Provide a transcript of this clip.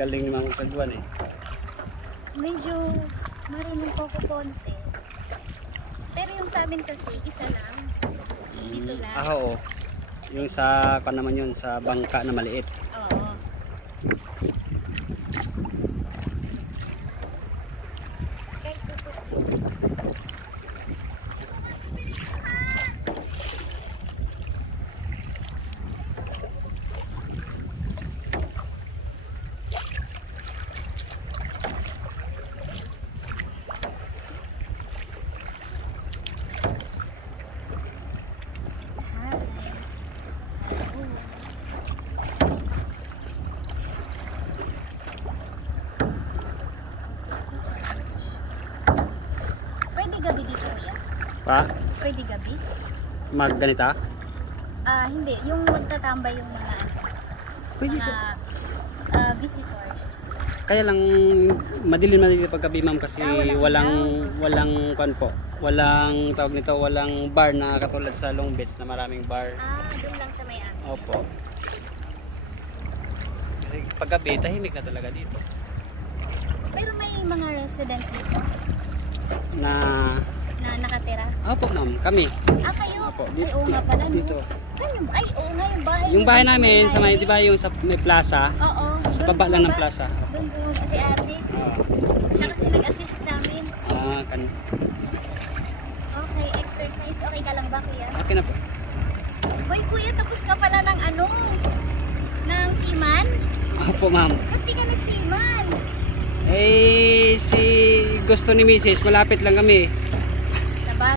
galing ni Mama Kagwan eh. Medyo marunong po ko konti. Pero yung sa amin kasi, isa lang. Dito lang. Oo. Yung sa, pa naman yun, sa bangka na maliit. Oo. Gabi dito kuya? Pa? Pwede gabi? Magganita? Hindi. Yung magtatambay yung mga Pwede mga visitors. Kaya lang madilim paggabi ma'am kasi walang kwan po. Walang tawag nito, walang bar na katulad sa Long Beach na maraming bar. Doon lang sa may amin. Opo. Kasi paggabi tahimik na talaga dito. Pero may mga resident dito Na nakatira? Opo ma'am, kami. Kayo? Opo, Ay, oo nga pala. Dito. Saan yung? Ay, oo nga yung bahay. Yung bahay namin sa may, di ba yung sa may plaza? Oo. Sa baba lang ng plaza. Doon si ate. Siya kasi nag-assist sa amin. Okay, exercise. Okay ka lang ba kuya? Okay na po. Hoy kuya, tapos ka pala ng ng seaman? Opo ma'am. Ba't di ka nag-seaman? Si gusto ni Mrs. malapit lang kami.